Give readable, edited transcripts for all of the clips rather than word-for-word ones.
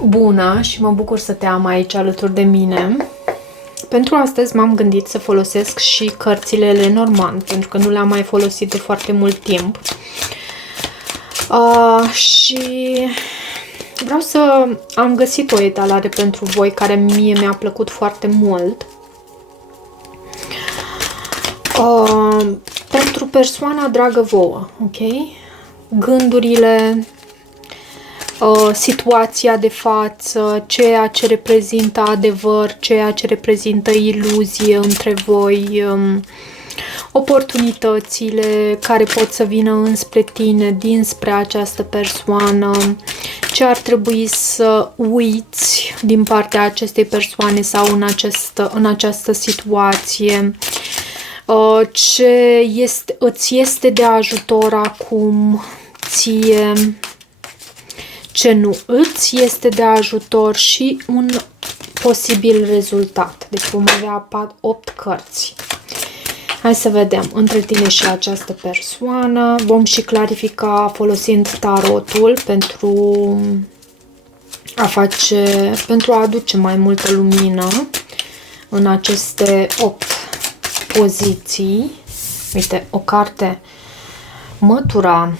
Bună și mă bucur să te am aici alături de mine. Pentru astăzi m-am gândit să folosesc și cărțile Lenormand, pentru că nu le-am mai folosit de foarte mult timp. Și vreau să am găsit o etalare pentru voi care mie mi-a plăcut foarte mult. Pentru persoana dragă vouă, ok? Gândurile, situația de față, ceea ce reprezintă adevăr, ceea ce reprezintă iluzie între voi, oportunitățile care pot să vină înspre tine, dinspre această persoană, ce ar trebui să uiți din partea acestei persoane sau în această situație, ce îți este de ajutor acum ție, ce nu îți este de ajutor și un posibil rezultat. Deci vom avea 8 cărți. Hai să vedem între tine și această persoană. Vom și clarifica folosind tarotul pentru a aduce mai multă lumină în aceste 8 poziții. Uite, o carte, Mătura.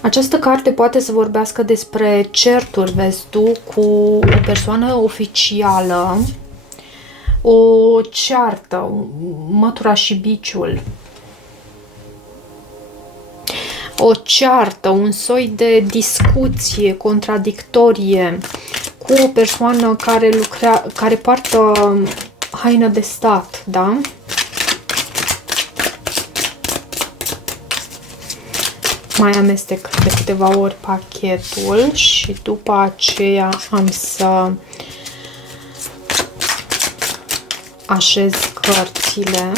Această carte poate să vorbească despre certuri, vezi tu, cu o persoană oficială, o ceartă, Mătura și Biciul. O ceartă, un soi de discuție contradictorie cu o persoană care poartă haină de stat, da? Mai amestec de câteva ori pachetul și după aceea am să așez cărțile.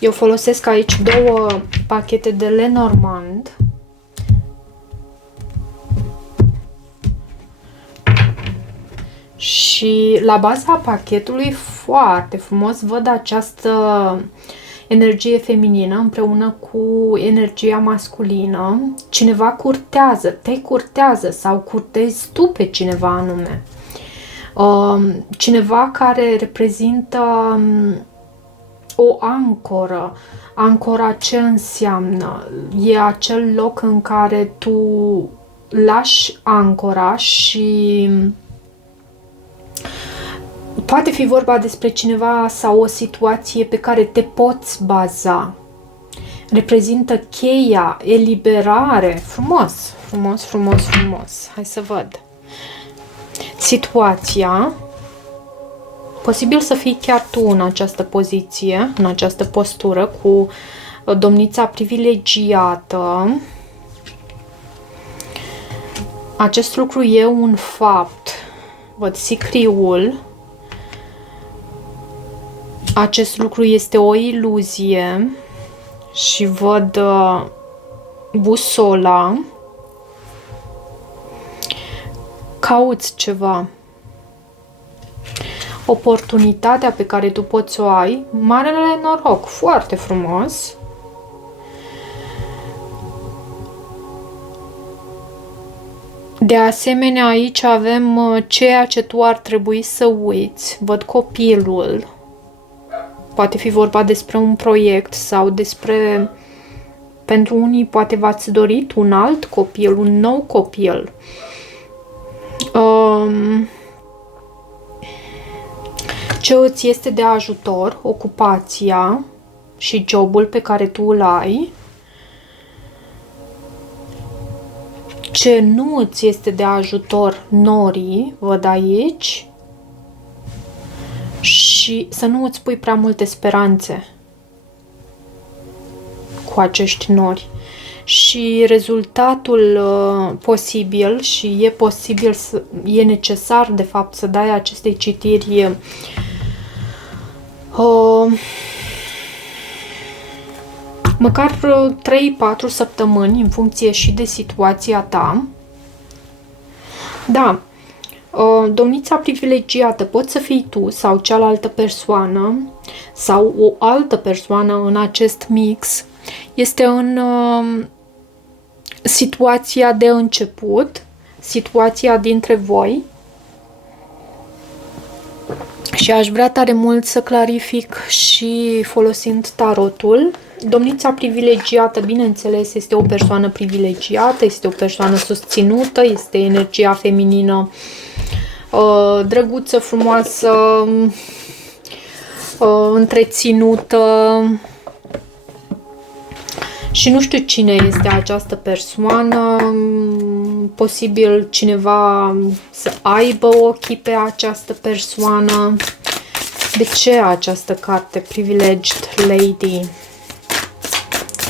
Eu folosesc aici 2 pachete de Lenormand. Și la baza pachetului, foarte frumos, văd această energie feminină împreună cu energia masculină. Cineva curtează, te curtează sau curtezi tu pe cineva anume. Cineva care reprezintă o ancoră. Ancora ce înseamnă? E acel loc în care tu lași ancora și poate fi vorba despre cineva sau o situație pe care te poți baza. Reprezintă cheia, eliberare. Frumos, frumos, frumos, frumos. Hai să văd. Situația. Posibil să fii chiar tu în această poziție, în această postură, cu domnița privilegiată. Acest lucru e un fapt. Văd sicriul. Acest lucru este o iluzie și văd busola. Cauți ceva. Oportunitatea pe care tu poți o ai. Marele noroc. Foarte frumos. De asemenea, aici avem ceea ce tu ar trebui să uiți. Văd copilul. Poate fi vorba despre un proiect sau despre... Pentru unii poate v-ați dorit un alt copil, un nou copil. Ce îți este de ajutor? Ocupația și jobul pe care tu îl ai. Ce nu îți este de ajutor? Norii, văd aici. Și să nu îți pui prea multe speranțe cu acești nori. Și rezultatul posibil, și e posibil, e necesar de fapt să dai acestei citiri măcar 3-4 săptămâni în funcție și de situația ta. Da. Domnița privilegiată poți să fii tu sau cealaltă persoană sau o altă persoană în acest mix. Este situația de început, situația dintre voi. Și aș vrea tare mult să clarific și folosind tarotul. Domnița privilegiată, bineînțeles, este o persoană privilegiată, este o persoană susținută, este energia feminină drăguță, frumoasă, întreținută. Și nu știu cine este această persoană, posibil cineva să aibă ochii pe această persoană. De ce această carte? Privileged Lady,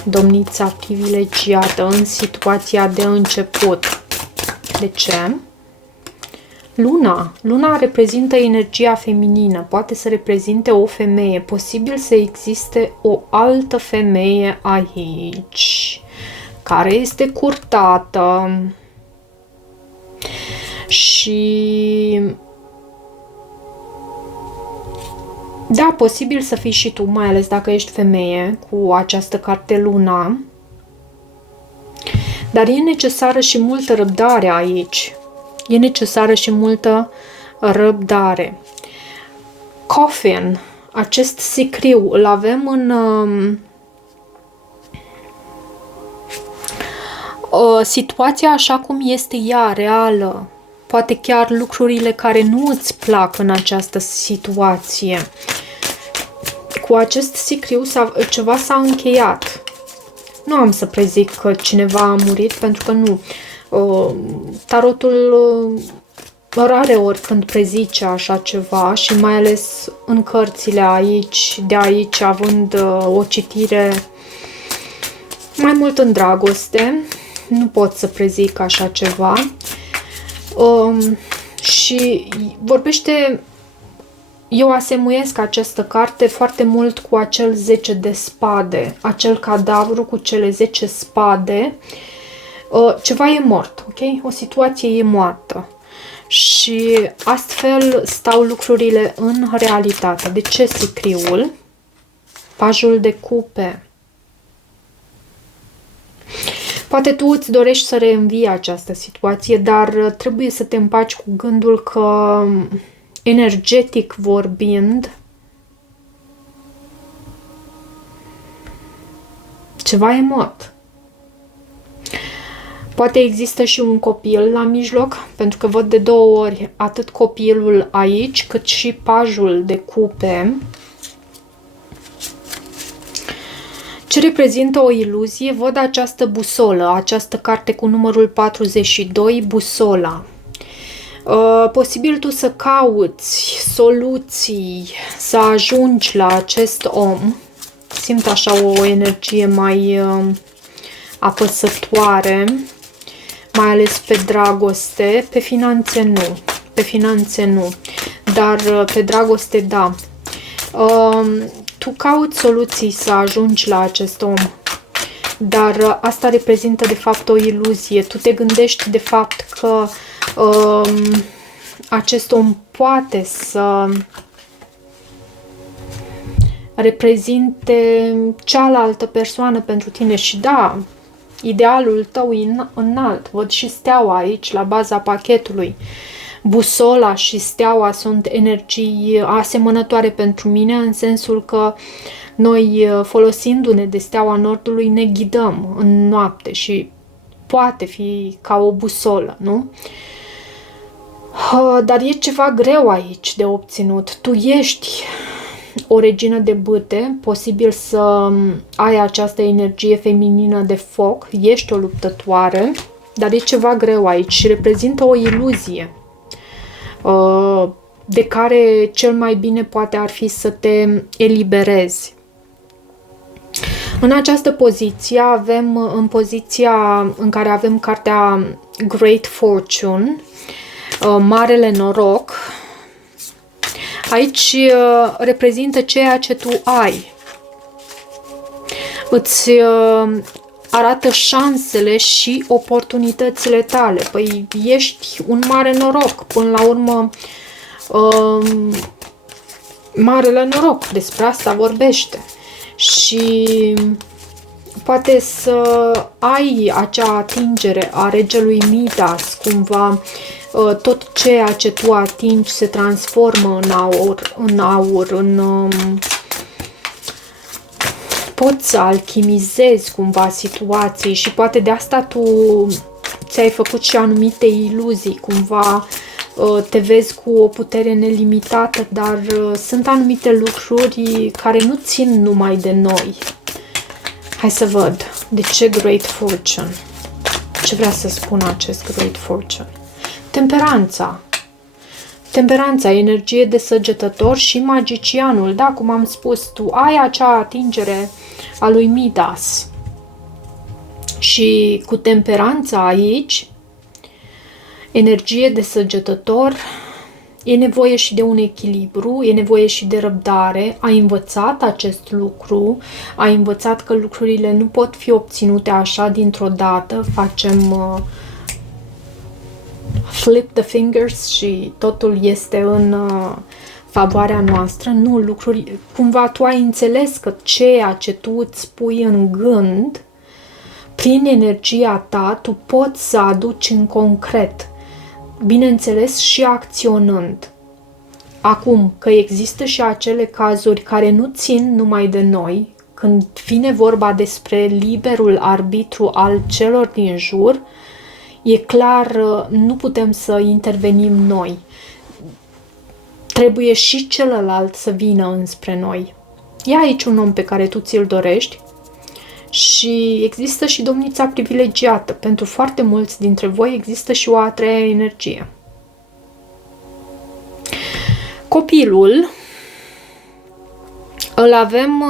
domnița privilegiată în situația de început. De ce? Luna. Luna reprezintă energia feminină, poate să reprezinte o femeie, posibil să existe o altă femeie aici, care este curtată și da, posibil să fii și tu, mai ales dacă ești femeie, cu această carte Luna, dar e necesară și multă răbdare aici. E necesară și multă răbdare. Coffin, acest sicriu, îl avem în situația așa cum este ea, reală. Poate chiar lucrurile care nu îți plac în această situație. Cu acest sicriu ceva s-a încheiat. Nu am să prezic că cineva a murit, pentru că nu. Tarotul rare ori când prezice așa ceva și mai ales în cărțile aici, de aici, având o citire mai mult în dragoste, nu pot să prezic așa ceva. Și vorbește, eu asemuiesc această carte foarte mult cu acel 10 de spade, acel cadavru cu cele 10 spade. Ceva e mort, ok? O situație e moartă. Și astfel stau lucrurile în realitate. De ce sicriul? Pajul de cupe. Poate tu îți dorești să reînvii această situație, dar trebuie să te împaci cu gândul că, energetic vorbind, ceva e mort. Poate există și un copil la mijloc, pentru că văd de 2 ori atât copilul aici, cât și pajul de cupe. Ce reprezintă o iluzie? Văd această busolă, această carte cu numărul 42, busola. Posibil tu să cauți soluții, să ajungi la acest om. Simt așa o energie mai apăsătoare, mai ales pe dragoste, pe finanțe nu. Pe finanțe nu, dar pe dragoste da. Tu cauți soluții să ajungi la acest om, dar asta reprezintă de fapt o iluzie. Tu te gândești de fapt că acest om poate să reprezinte cealaltă persoană pentru tine și da, idealul tău e înalt. Văd și steaua aici, la baza pachetului. Busola și steaua sunt energii asemănătoare pentru mine, în sensul că noi, folosindu-ne de steaua Nordului, ne ghidăm în noapte și poate fi ca o busolă, nu? Dar e ceva greu aici de obținut. Tu ești o regină de bâte, posibil să ai această energie feminină de foc, ești o luptătoare, dar e ceva greu aici și reprezintă o iluzie de care cel mai bine poate ar fi să te eliberezi. În această poziție avem, în poziția în care avem cartea Great Fortune, Marele Noroc, aici reprezintă ceea ce tu ai. Îți arată șansele și oportunitățile tale. Păi ești un mare noroc. Până la urmă, marele noroc, despre asta vorbește. Și poate să ai acea atingere a regelui Midas, cumva tot ceea ce tu atingi se transformă în aur, poți să alchimizezi cumva situații și poate de asta tu ți-ai făcut și anumite iluzii, cumva te vezi cu o putere nelimitată, dar sunt anumite lucruri care nu țin numai de noi. Hai să văd. De ce Great Fortune? Ce vrea să spună acest Great Fortune? Temperanța. Temperanța, energie de săgetător și magicianul. Da, cum am spus, tu ai acea atingere a lui Midas. Și cu temperanța aici, energie de săgetător, e nevoie și de un echilibru, e nevoie și de răbdare. Ai învățat acest lucru, ai învățat că lucrurile nu pot fi obținute așa dintr-o dată. Facem flip the fingers și totul este în favoarea noastră. Nu, lucruri, cumva tu ai înțeles că ceea ce tu îți pui în gând, prin energia ta, tu poți să aduci în concret. Bineînțeles și acționând. Acum, că există și acele cazuri care nu țin numai de noi, când vine vorba despre liberul arbitru al celor din jur, e clar, nu putem să intervenim noi. Trebuie și celălalt să vină înspre noi. E aici un om pe care tu ți-l dorești și există și domnița privilegiată. Pentru foarte mulți dintre voi există și o a treia energie. Copilul îl avem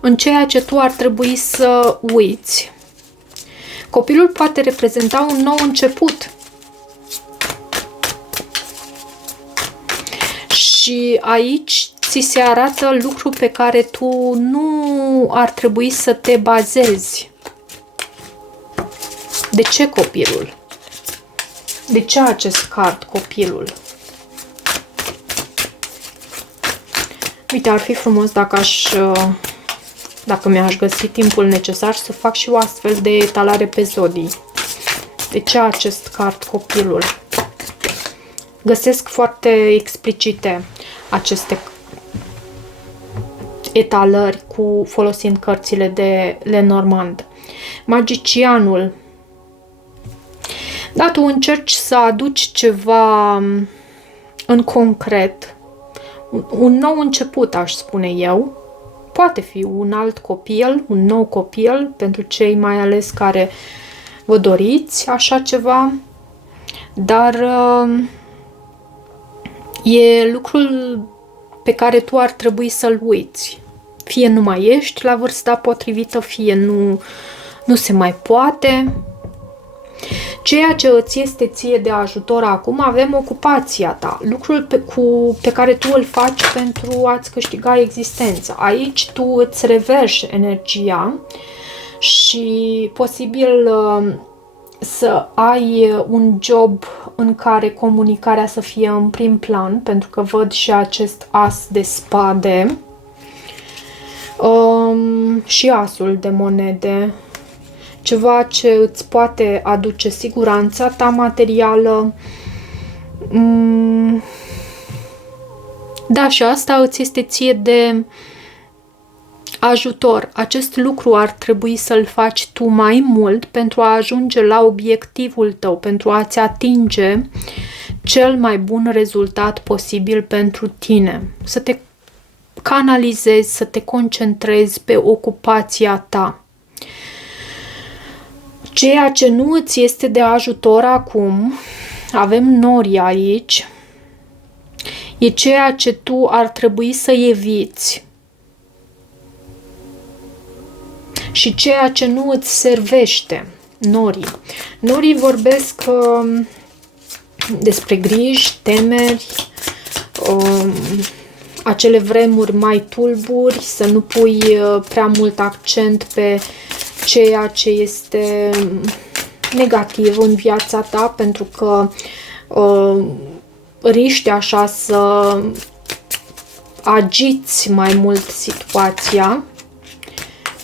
în ceea ce tu ar trebui să uiți. Copilul poate reprezenta un nou început. Și aici ți se arată lucru pe care tu nu ar trebui să te bazezi. De ce copilul? De ce acest card, copilul? Uite, ar fi frumos dacă mi-aș găsi timpul necesar să fac și o astfel de etalare pe zodii. De ce acest card, copilul? Găsesc foarte explicite aceste etalări folosind cărțile de Lenormand. Magicianul. Da, tu încerci să aduci ceva în concret, un nou început, aș spune eu. Poate fi un alt copil, un nou copil, pentru cei mai ales care vă doriți așa ceva, dar e lucrul pe care tu ar trebui să-l uiți. Fie nu mai ești la vârsta potrivită, fie nu se mai poate. Ceea ce îți este ție de ajutor acum, avem ocupația ta, lucrul pe care tu îl faci pentru a-ți câștiga existența. Aici tu îți reverși energia și posibil să ai un job în care comunicarea să fie în prim plan, pentru că văd și acest as de spade și asul de monede. Ceva ce îți poate aduce siguranța ta materială. Da, și asta îți este ție de ajutor. Acest lucru ar trebui să-l faci tu mai mult pentru a ajunge la obiectivul tău, pentru a-ți atinge cel mai bun rezultat posibil pentru tine. Să te canalizezi, să te concentrezi pe ocupația ta. Ceea ce nu îți este de ajutor acum, avem norii aici, e ceea ce tu ar trebui să eviți și ceea ce nu îți servește. Norii. Norii vorbesc despre griji, temeri, acele vremuri mai tulburi, să nu pui prea mult accent pe ceea ce este negativ în viața ta, pentru că riști așa să agiți mai mult situația.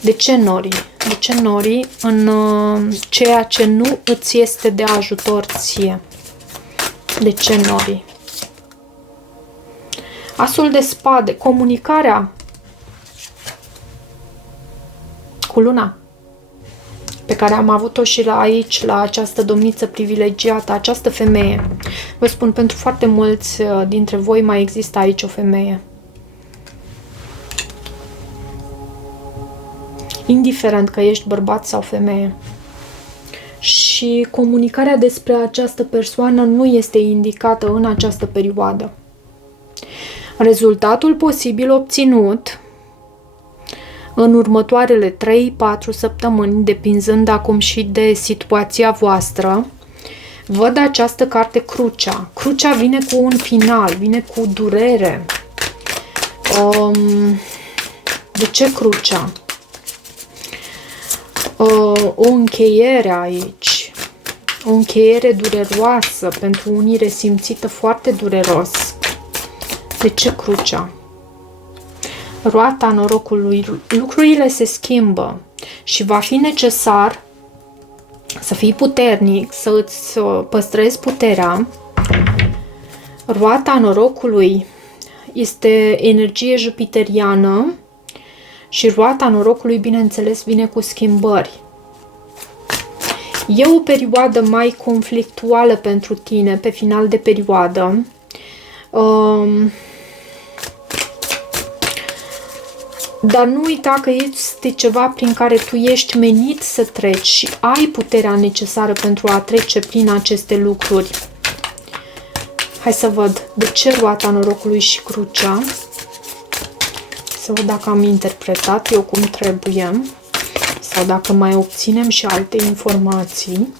De ce norii? De ce norii în ceea ce nu îți este de ajutor ție? De ce norii? Asul de spade, comunicarea cu luna, pe care am avut-o și la aici, la această domniță privilegiată, această femeie. Vă spun, pentru foarte mulți dintre voi mai există aici o femeie. Indiferent că ești bărbat sau femeie. Și comunicarea despre această persoană nu este indicată în această perioadă. Rezultatul posibil obținut în următoarele 3-4 săptămâni, depinzând acum și de situația voastră, văd această carte Crucea. Crucea vine cu un final, vine cu durere. De ce Crucea? O încheiere aici. O încheiere dureroasă, pentru unii resimțită foarte dureros. De ce Crucea? Roata norocului. Lucrurile se schimbă și va fi necesar să fii puternic, să îți păstrezi puterea. Roata norocului este energie jupiteriană și roata norocului, bineînțeles, vine cu schimbări. E o perioadă mai conflictuală pentru tine pe final de perioadă. Dar nu uita că este ceva prin care tu ești menit să treci și ai puterea necesară pentru a trece prin aceste lucruri. Hai să văd de ce roata norocului și crucea. Să văd dacă am interpretat eu cum trebuie sau dacă mai obținem și alte informații.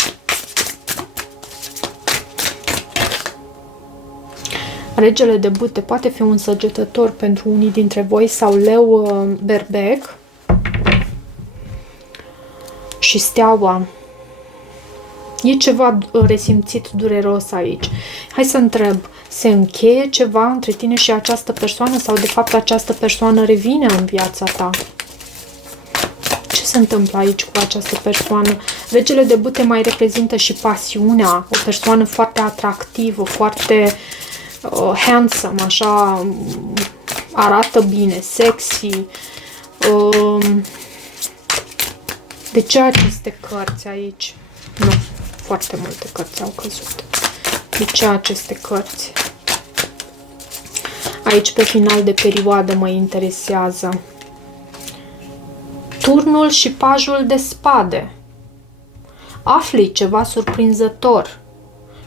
Regele de bâte poate fi un săgetător pentru unii dintre voi sau leu berbec. Și steaua. E ceva resimțit dureros aici. Hai să întreb, se încheie ceva între tine și această persoană sau de fapt această persoană revine în viața ta? Ce se întâmplă aici cu această persoană? Regele de bâte mai reprezintă și pasiunea, o persoană foarte atractivă, foarte handsome, așa, arată bine, sexy. De ce aceste cărți aici? Nu, foarte multe cărți au căzut. De ce aceste cărți? Aici, pe final de perioadă, mă interesează turnul și pajul de spade. Afli ceva surprinzător.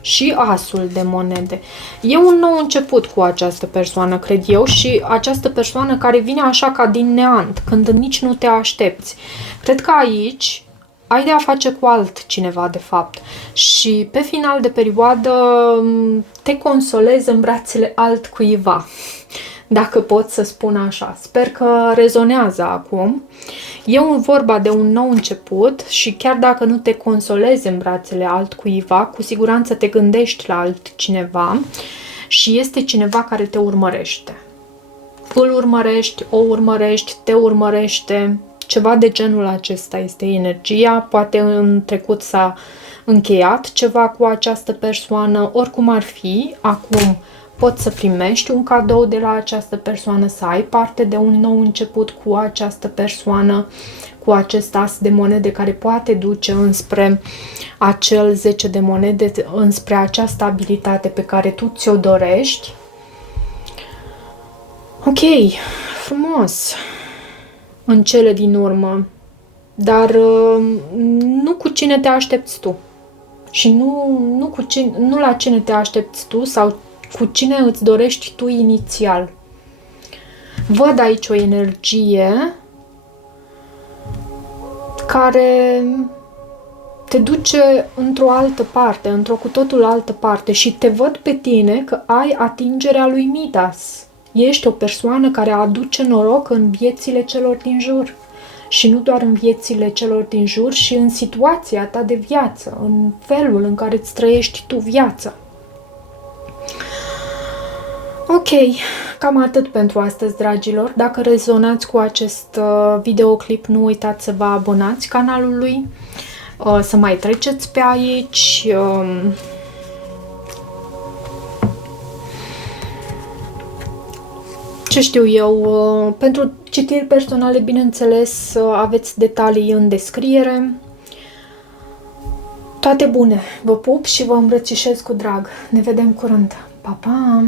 Și asul de monede. E un nou început cu această persoană, cred eu, și această persoană care vine așa ca din neant, când nici nu te aștepți. Cred că aici ai de a face cu altcineva, de fapt. Și pe final de perioadă te consolezi în brațele altcuiva, dacă pot să spun așa. Sper că rezonează acum. E vorba de un nou început și chiar dacă nu te consolezi în brațele altcuiva, cu siguranță te gândești la altcineva și este cineva care te urmărește. Îl urmărești, o urmărești, te urmărește, ceva de genul acesta este energia. Poate în trecut s-a încheiat ceva cu această persoană, oricum ar fi, acum poți să primești un cadou de la această persoană, să ai parte de un nou început cu această persoană, cu acest as de monede care poate duce înspre acel 10 de monede, înspre această abilitate pe care tu ți-o dorești. Ok, frumos în cele din urmă, dar nu cu cine te aștepți tu și nu la cine te aștepți tu sau cu cine îți dorești tu inițial. Văd aici o energie care te duce într-o altă parte, într-o cu totul altă parte și te văd pe tine că ai atingerea lui Midas. Ești o persoană care aduce noroc în viețile celor din jur. Și nu doar în viețile celor din jur, și în situația ta de viață, în felul în care îți trăiești tu viața. Ok, cam atât pentru astăzi, dragilor. Dacă rezonați cu acest videoclip, nu uitați să vă abonați canalului, să mai treceți pe aici. Ce știu eu, pentru citiri personale, bineînțeles, aveți detalii în descriere. Toate bune! Vă pup și vă îmbrățișez cu drag. Ne vedem curând. Pa, pa!